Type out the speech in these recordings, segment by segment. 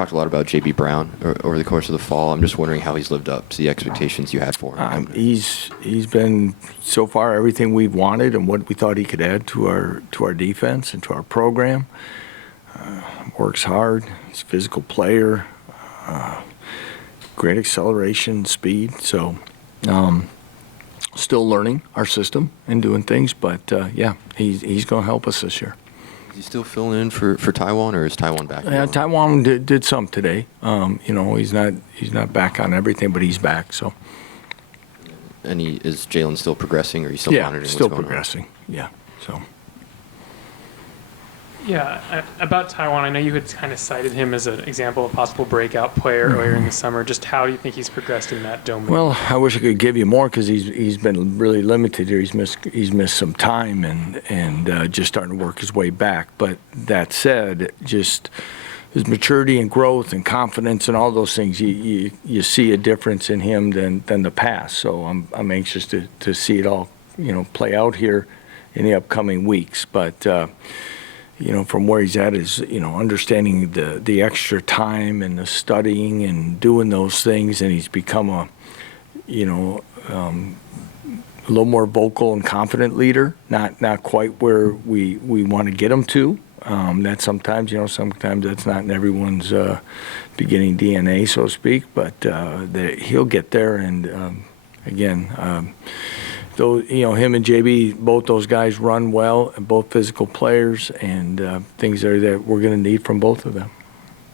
talked a lot about J.B. Brown over the course of the fall. I'm just wondering how he's lived up to the expectations you had for him. He's been so far everything we've wanted and what we thought he could add to our defense and to our program. Works hard. He's a physical player. Great acceleration, speed. So, still learning our system and doing things, but yeah, he's going to help us this year. Is he still filling in for Taiwan, or is Taiwan back? Yeah, Taiwan did some today. He's not back on everything, but he's back. So. And is Jalen still progressing, or are you still monitoring what's going on? Yeah, still progressing. Yeah. So. Yeah, about Taiwan, I know you had kind of cited him as an example of a possible breakout player earlier in the summer. Just how do you think he's progressed in that domain? Well, I wish I could give you more because he's been really limited here. He's missed some time and just starting to work his way back. But that said, just his maturity and growth and confidence and all those things, you see a difference in him than the past. So I'm anxious to see it all play out here in the upcoming weeks. But from where he's at is, understanding the extra time and the studying and doing those things, and he's become a little more vocal and confident leader. Not quite where we want to get him to. That sometimes that's not in everyone's beginning DNA, so to speak. But he'll get there, and again. Though, him and JB, both those guys run well, and both physical players, and things there that we're going to need from both of them.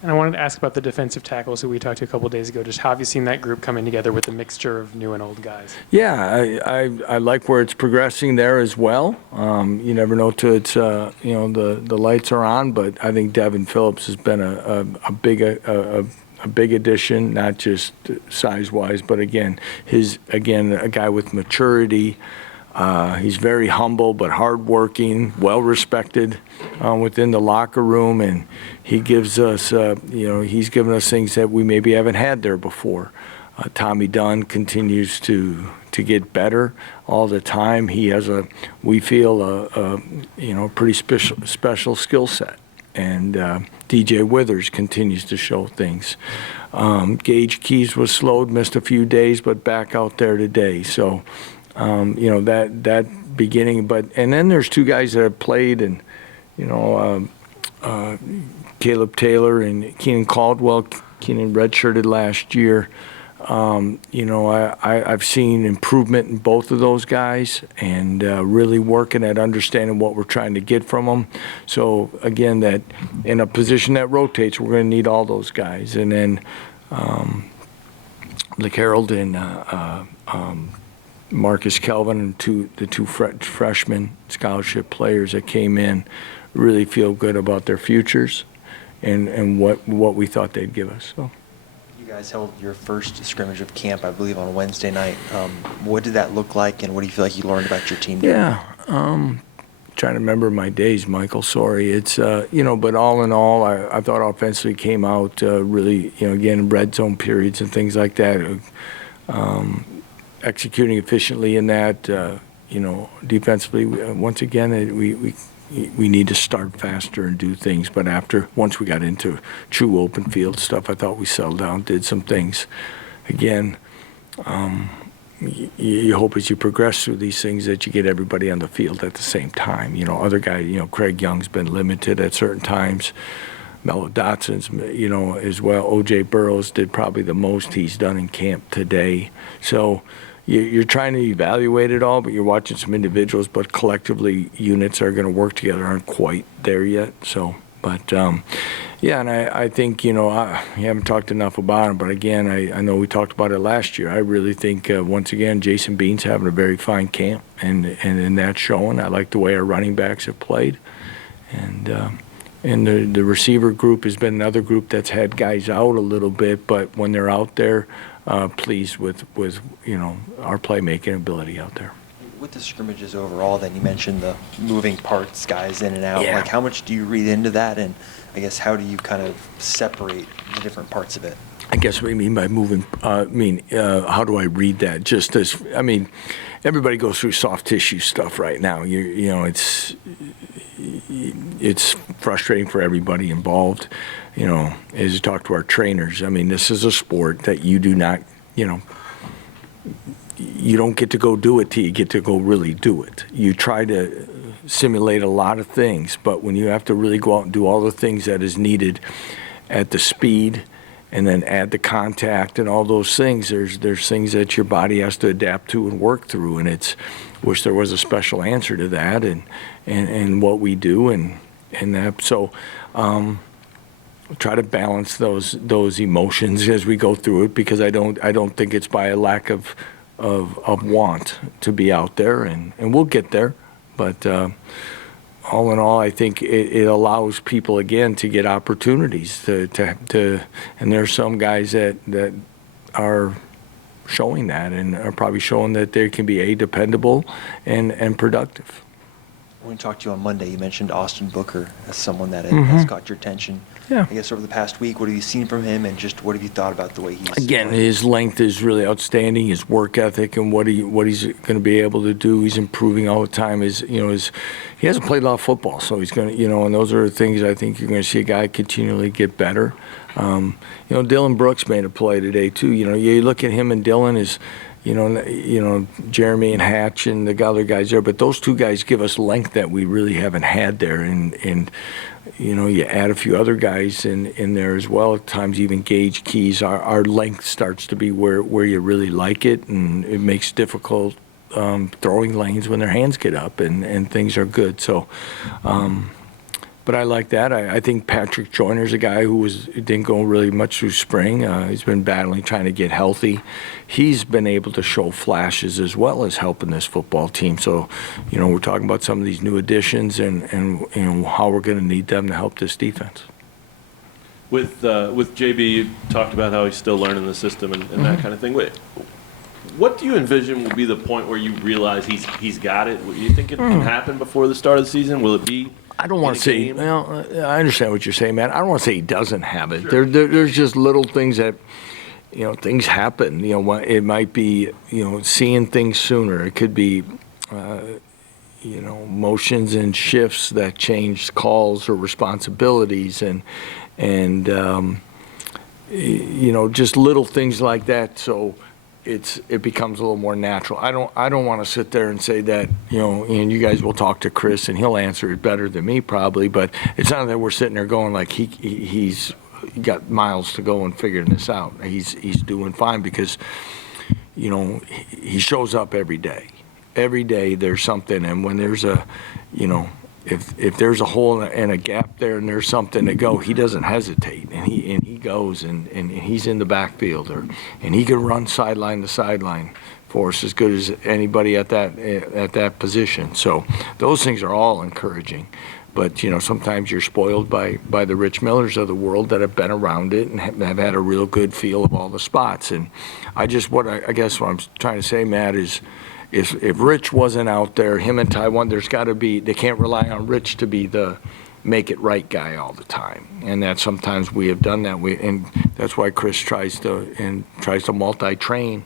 And I wanted to ask about the defensive tackles who we talked to a couple of days ago. Just how have you seen that group coming together with a mixture of new and old guys? Yeah, I like where it's progressing there as well. You never know till it's the lights are on, but I think Devin Phillips has been a big addition, not just size-wise, but again, a guy with maturity. He's very humble but hardworking, well-respected within the locker room, and he gives us, he's given us things that we maybe haven't had there before. Tommy Dunn continues to get better all the time. He has we feel a pretty special skill set. And DJ Withers continues to show things. Gage Keys was slowed, missed a few days, but back out there today. So, that beginning. And then there's two guys that have played, and Caleb Taylor and Keenan Caldwell. Keenan redshirted last year. I've seen improvement in both of those guys, and really working at understanding what we're trying to get from them. So again, that in a position that rotates, we're going to need all those guys. And then Harold and Marcus Kelvin, and the two freshman scholarship players that came in, really feel good about their futures and what we thought they'd give us. So. You guys held your first scrimmage of camp, I believe, on Wednesday night. What did that look like, and what do you feel like you learned about your team? Yeah, trying to remember my days, Michael. Sorry. It's but all in all, I thought offensively came out really, again, red zone periods and things like that. Executing efficiently in that, defensively. Once again, we need to start faster and do things. But once we got into true open field stuff, I thought we settled down, did some things. Again, you hope as you progress through these things that you get everybody on the field at the same time. Other guys, Craig Young's been limited at certain times. Mello Dotson's, as well. O.J. Burrows did probably the most he's done in camp today. So you're trying to evaluate it all, but you're watching some individuals, but collectively units are going to work together, aren't quite there yet. So, but yeah, and I think, we haven't talked enough about him, but again, I know we talked about it last year. I really think, once again, Jason Bean's having a very fine camp, and that's showing. I like the way our running backs have played. And the receiver group has been another group that's had guys out a little bit, but when they're out there, pleased with our playmaking ability out there. With the scrimmages overall, then you mentioned the moving parts, guys in and out. Yeah. Like, how much do you read into that, and I guess how do you kind of separate the different parts of it? I guess what you mean by moving, how do I read that? Just as, everybody goes through soft tissue stuff right now. It's it's frustrating for everybody involved. You know, as you talk to our trainers, I mean, this is a sport that you do not, you know, you don't get to go do it till you get to go really do it. You try to simulate a lot of things, but when you have to really go out and do all the things that is needed at the speed and then add the contact and all those things, there's things that your body has to adapt to and work through, and it's wish there was a special answer to that and what we do and that. So try to balance those emotions as we go through it, because I don't think it's by a lack of want to be out there, and we'll get there. But all in all, I think it allows people again to get opportunities to and there's some guys that are showing that and are probably showing that they can be dependable and productive. When we talked to you on Monday, you mentioned Austin Booker as someone that has caught your attention. Yeah. I guess over the past week, what have you seen from him, and just what have you thought about the way he's Again, playing? his length is really outstanding. His work ethic and what he's going to be able to do. He's improving all the time. He hasn't played a lot of football, so he's going to, and those are the things I think you're going to see a guy continually get better. Dylan Brooks made a play today too. You look at him and Dylan is, Jeremy and Hatch and the other guys there, but those two guys give us length that we really haven't had there, and you add a few other guys in there as well. At times even Gage Keys, our length starts to be where you really like it, and it makes difficult throwing lanes when their hands get up and things are good. So, but I like that. I think Patrick Joyner's a guy who didn't go really much through spring. He's been battling, trying to get healthy. He's been able to show flashes as well as helping this football team. So, we're talking about some of these new additions and how we're going to need them to help this defense. With JB, you talked about how he's still learning the system and that kind of thing. What do you envision will be the point where you realize he's got it? Do you think it can happen before the start of the season? Will it be? I don't want to say. game? Well, I understand what you're saying, man. I don't want to say he doesn't have it. Sure. There's just little things that, things happen. It might be, seeing things sooner. It could be, motions and shifts that change calls or responsibilities, and just little things like that. So it becomes a little more natural. I don't want to sit there and say that, and you guys will talk to Chris and he'll answer it better than me probably, but it's not that we're sitting there going like he's got miles to go and figuring this out. He's doing fine because, he shows up every day. Every day there's something, and when there's if there's a hole and a gap there and there's something to go, he doesn't hesitate, and he goes and he's in the backfield, and he can run sideline to sideline for us as good as anybody at that position. So those things are all encouraging. But sometimes you're spoiled by the Rich Millers of the world that have been around it and have had a real good feel of all the spots. And I guess what I'm trying to say, Matt, is if Rich wasn't out there, him and Taiwan, they can't rely on Rich to be the make it right guy all the time. And that sometimes we have done that. And that's why Chris tries to multi-train.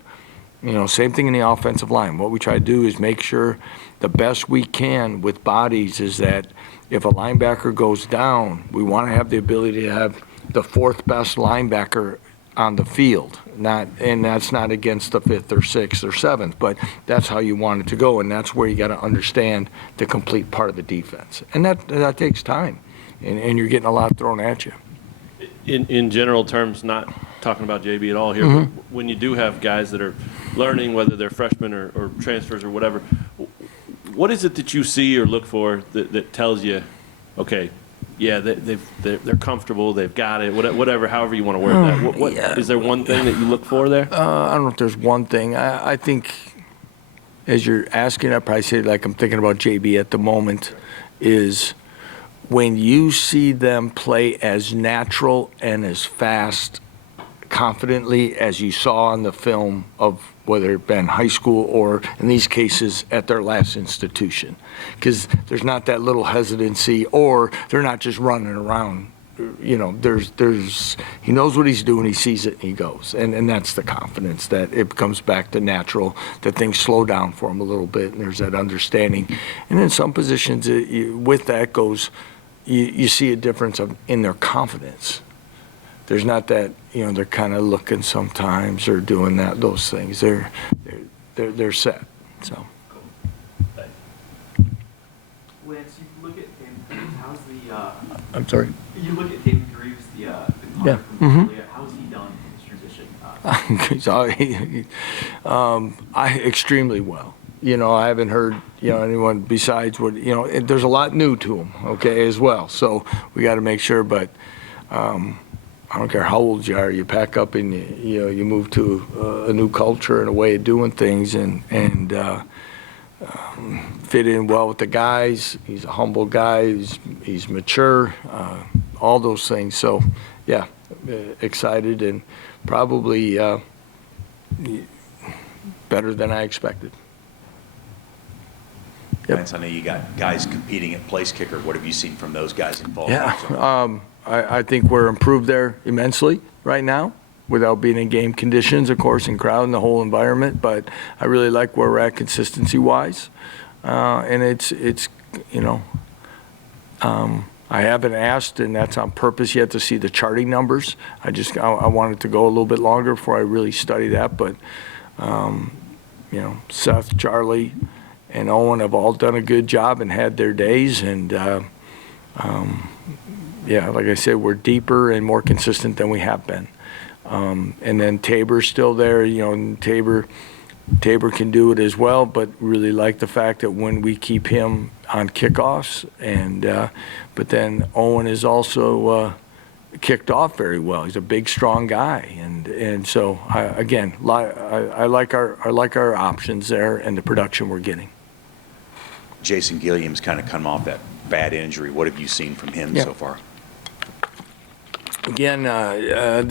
Same thing in the offensive line. What we try to do is make sure the best we can with bodies is that if a linebacker goes down, we want to have the ability to have the fourth best linebacker on the field. And that's not against the fifth or sixth or seventh, but that's how you want it to go, and that's where you got to understand the complete part of the defense. And that takes time, and you're getting a lot thrown at you. In general terms, not talking about JB at all here, but when you do have guys that are learning, whether they're freshmen or transfers or whatever, what is it that you see or look for that tells you, okay, yeah, they're comfortable, they've got it, whatever, however you want to word that. Yeah. Is there one thing that you look for there? I don't know if there's one thing. I think as you're asking, I'd probably say, like I'm thinking about JB at the moment, is when you see them play as natural and as fast, confidently as you saw on the film of whether it been high school or in these cases at their last institution, because there's not that little hesitancy, or they're not just running around he knows what he's doing, he sees it, and he goes. And that's the confidence that it comes back to natural, that things slow down for him a little bit, and there's that understanding. And in some positions, with that goes, you see a difference in their confidence. There's not that, they're kind of looking sometimes or doing those things. They're set, so. Lance, you look at David, how's the, I'm sorry? you look at David Greaves, the Yeah. punter from Australia, how's he done in his transition? Extremely well. I haven't heard, anyone besides what, there's a lot new to him, okay, as well. So we got to make sure, but I don't care how old you are, you pack up and, you move to a new culture and a way of doing things and fit in well with the guys. He's a humble guy. He's mature, all those things. So, yeah, excited and probably better than I expected. Yep. Lance, I know you got guys competing at place kicker. What have you seen from those guys in fall? Yeah, I think we're improved there immensely right now without being in game conditions, of course, and crowd and the whole environment. But I really like where we're at consistency-wise. And it's I haven't asked, and that's on purpose yet, to see the charting numbers. I wanted to go a little bit longer before I really study that. But, Seth, Charlie, and Owen have all done a good job and had their days. And, like I said, we're deeper and more consistent than we have been. And then Tabor's still there, and Tabor can do it as well, but really like the fact that when we keep him on kickoffs, and but then Owen is also kicked off very well. He's a big, strong guy, and so I like our options there and the production we're getting. Jason Gilliam's kind of come off that bad injury. What have you seen from him so far? Again, I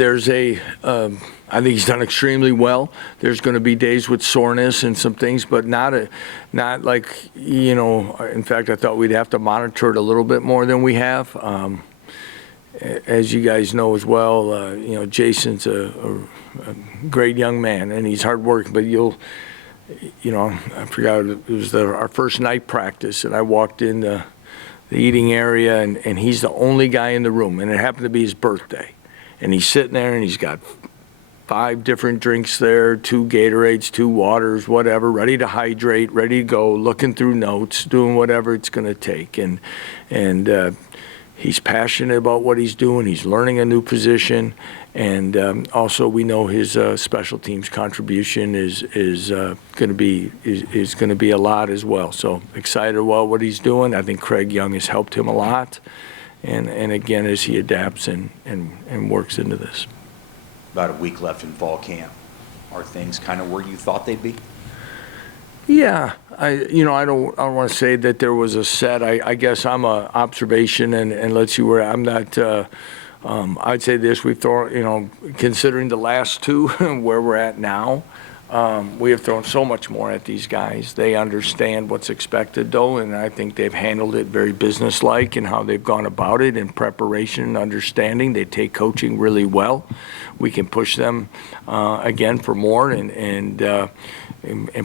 think he's done extremely well. There's going to be days with soreness and some things, but not like, in fact, I thought we'd have to monitor it a little bit more than we have. As you guys know as well, Jason's a great young man, and he's hard working, but I forgot, it was our first night practice, and I walked in the eating area, and he's the only guy in the room, and it happened to be his birthday. And he's sitting there, and he's got 5 different drinks there, 2 Gatorades, 2 waters, whatever, ready to hydrate, ready to go, looking through notes, doing whatever it's going to take. And he's passionate about what he's doing. He's learning a new position. And also, we know his special teams contribution is going to be a lot as well. So excited about what he's doing. I think Craig Young has helped him a lot, and again, as he adapts and works into this. About a week left in fall camp. Are things kind of where you thought they'd be? Yeah, I don't want to say that there was a set. I guess I'm a observation, and let's see where I'm not. I'd say this: we've thrown, considering the last 2 where we're at now, we have thrown so much more at these guys. They understand what's expected, though, and I think they've handled it very businesslike in how they've gone about it in preparation and understanding. They take coaching really well. We can push them again for more and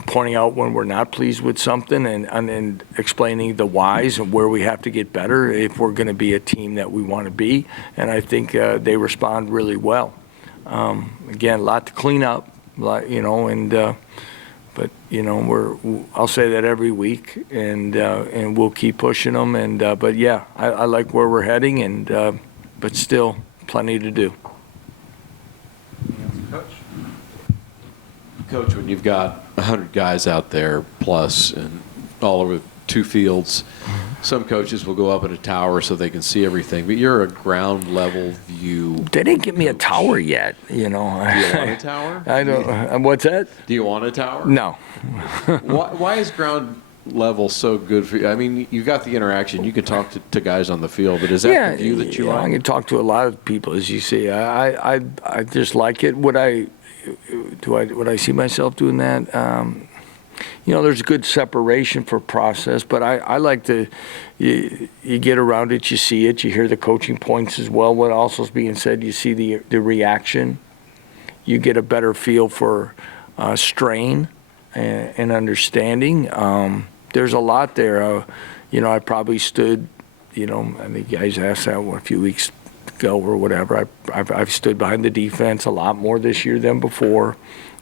pointing out when we're not pleased with something and explaining the whys and where we have to get better if we're going to be a team that we want to be. And I think they respond really well. Again, a lot to clean up, but I'll say that every week, and we'll keep pushing them. But yeah, I like where we're heading, but still plenty to do. Coach, when you've got 100 guys out there plus and all over 2 fields, some coaches will go up in a tower so they can see everything, but you're a ground level view. They didn't give me a tower yet, Do you want a tower? I don't. What's that? Do you want a tower? No. Why is ground level so good for you? I mean, you got the interaction. You can talk to guys on the field, but is that the view that you like? I can talk to a lot of people, as you see. I just like it. Would I see myself doing that? there's good separation for process, but I like to, you get around it, you see it, you hear the coaching points as well. What also is being said, you see the reaction. You get a better feel for strain and understanding. There's a lot there. I probably stood, I think you guys asked that a few weeks ago or whatever. I've stood behind the defense a lot more this year than before.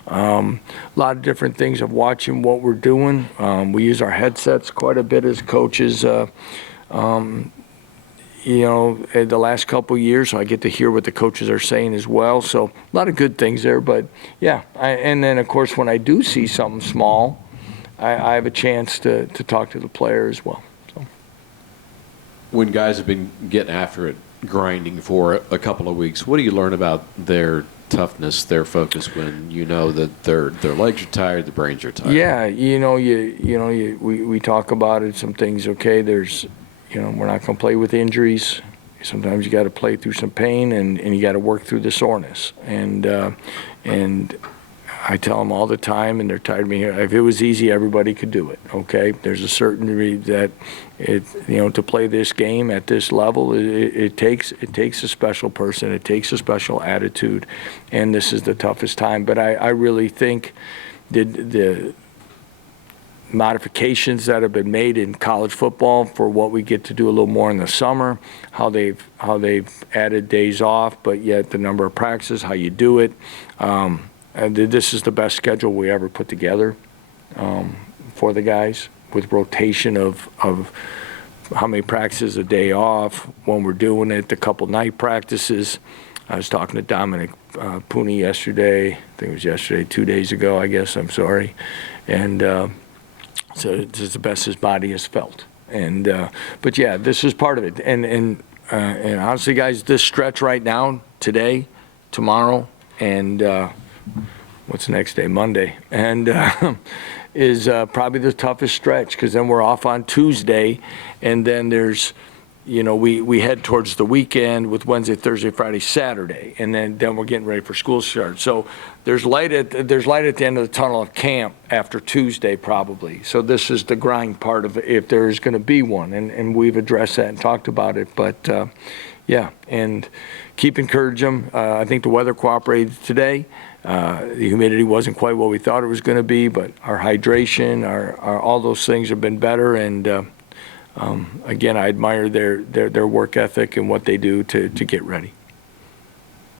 A lot of different things of watching what we're doing. We use our headsets quite a bit as coaches, the last couple of years, so I get to hear what the coaches are saying as well. So a lot of good things there, but yeah. And then, of course, when I do see something small, I have a chance to talk to the player as well. So. When guys have been getting after it, grinding for a couple of weeks, what do you learn about their toughness, their focus when you know that their legs are tired, their brains are tired? Yeah, we talk about it. Some things, okay. There's, we're not going to play with injuries. Sometimes you got to play through some pain, and you got to work through the soreness. And I tell them all the time, and they're tired of me here. If it was easy, everybody could do it. Okay, there's a certain degree that to play this game at this level, it takes a special person. It takes a special attitude, and this is the toughest time. But I really think the modifications that have been made in college football for what we get to do a little more in the summer, how they've added days off, but yet the number of practices, how you do it. And this is the best schedule we ever put together for the guys, with rotation of how many practices a day off when we're doing it, the couple night practices. I was talking to Dominic Pooney yesterday. I think it was yesterday, 2 days ago, I guess. I'm sorry. And so it's the best his body has felt. And but yeah, this is part of it. And honestly, guys, this stretch right now, today, tomorrow, and what's the next day? Monday. And is probably the toughest stretch, because then we're off on Tuesday, and then there's, we head towards the weekend with Wednesday, Thursday, Friday, Saturday, and then we're getting ready for school start. So there's light at the end of the tunnel of camp after Tuesday probably. So this is the grind part of it, if there is going to be one, and we've addressed that and talked about it. But yeah, and keep encouraging them. I think the weather cooperated today. The humidity wasn't quite what we thought it was going to be, but our hydration, our all those things have been better. And again, I admire their work ethic and what they do to get ready.